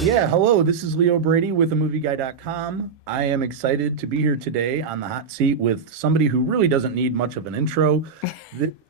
Yeah, hello, this is Leo Brady with AMovieGuy.com. I am excited to be here today on the hot seat with somebody who really doesn't need much of an intro.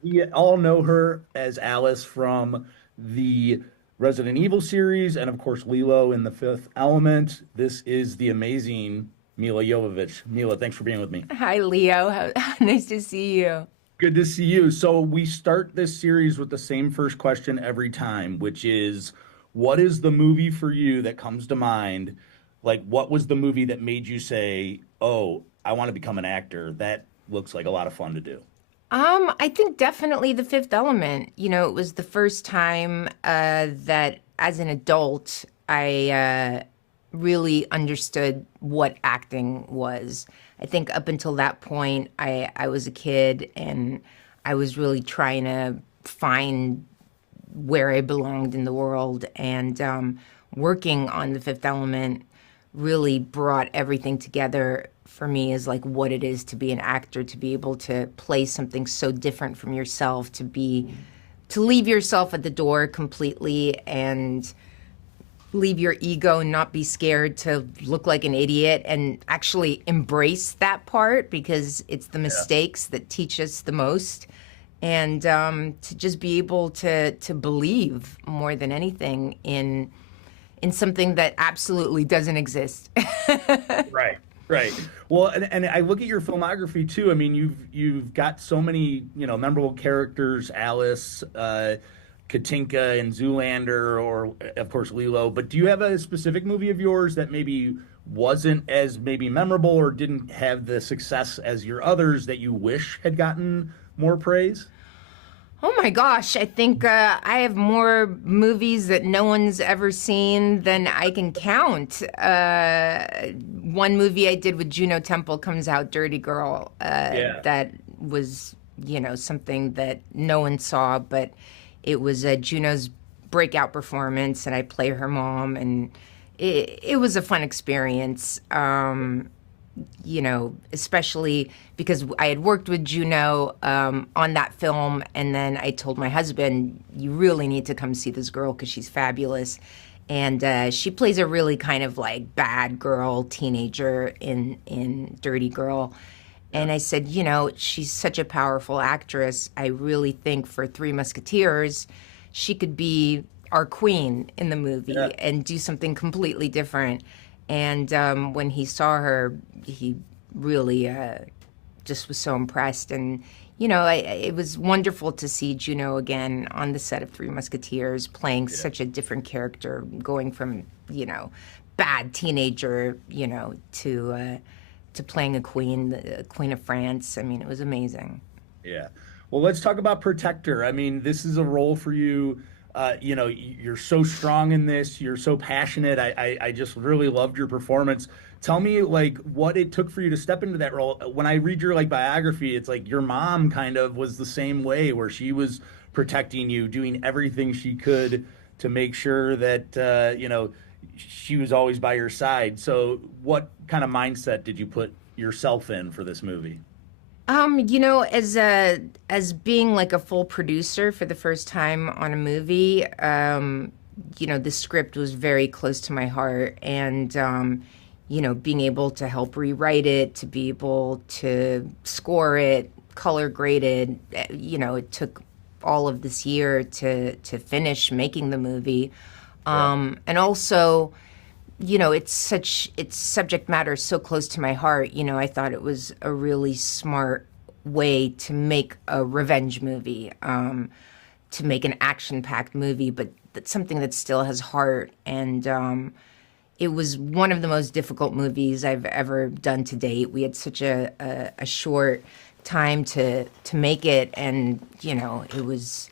We all know her as Alice from the Resident Evil series and, of course, Lilo in The Fifth Element. This is the amazing Milla Jovovich. Milla, thanks for being with me. Hi, Leo. Nice to see you. Good to see you. So we start this series with the same first question every time, which is, what is the movie for you that comes to mind? Like, what was the movie that made you say, "Oh, I want to become an actor"? That looks like a lot of fun to do. I think definitely The Fifth Element. It was the first time that as an adult I really understood what acting was. I think up until that point, I was a kid and I was really trying to find where I belonged in the world. And working on The Fifth Element really brought everything together for me as like what it is to be an actor, to be able to play something so different from yourself, to leave yourself at the door completely and leave your ego and not be scared to look like an idiot and actually embrace that part, because it's the mistakes that teach us the most. And to just be able to believe more than anything in something that absolutely doesn't exist. Right. Right. Well, and I look at your filmography too. I mean, you've got so many, memorable characters, Alice, Katinka and Zoolander, or of course Lilo. But do you have a specific movie of yours that maybe wasn't as maybe memorable or didn't have the success as your others that you wish had gotten more praise? Oh my gosh, I think I have more movies that no one's ever seen than I can count. One movie I did with Juno Temple comes out, Dirty Girl. Yeah. That was, something that no one saw, but it was Juno's breakout performance, and I play her mom, and it was a fun experience. Especially because I had worked with Juno on that film, and then I told my husband, you really need to come see this girl because she's fabulous. And she plays a really kind of like bad girl, teenager in Dirty Girl. And I said, she's such a powerful actress. I really think for Three Musketeers, she could be our queen in the movie and do something completely different. And when he saw her, he really just was so impressed. And, it was wonderful to see Juno again on the set of Three Musketeers playing such a different character, going from, bad teenager, to playing a queen, the Queen of France. I mean, it was amazing. Yeah. Well, let's talk about Protector. I mean, this is a role for you. You're so strong in this. You're so passionate. I just really loved your performance. Tell me, like, what it took for you to step into that role. When I read your like biography, it's like your mom kind of was the same way, where she was protecting you, doing everything she could to make sure that she was always by your side. So, what kind of mindset did you put yourself in for this movie? As being like a full producer for the first time on a movie, the script was very close to my heart, and being able to help rewrite it, to be able to score it, color graded, it took all of this year to finish making the movie, and also, it's subject matter so close to my heart. I thought it was a really smart way to make a revenge movie, to make an action-packed movie, but that's something that still has heart. And it was one of the most difficult movies I've ever done to date. We had such a short time to make it, and it was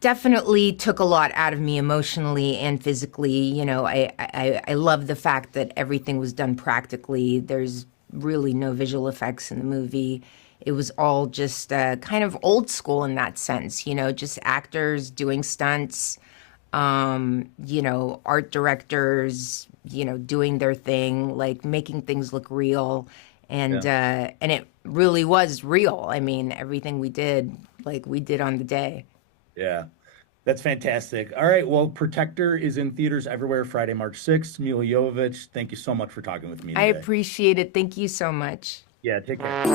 definitely took a lot out of me emotionally and physically. I love the fact that everything was done practically. There's really no visual effects in the movie. It was all just kind of old school in that sense, just actors doing stunts, art directors, doing their thing, like making things look real. and Yeah. and it really was real. I mean, everything we did, like we did on the day. Yeah. That's fantastic. All right. Well, Protector is in theaters everywhere Friday, March 6th. Milla Jovovich, thank you so much for talking with me I today. appreciate it. Thank you so much. Yeah, take care.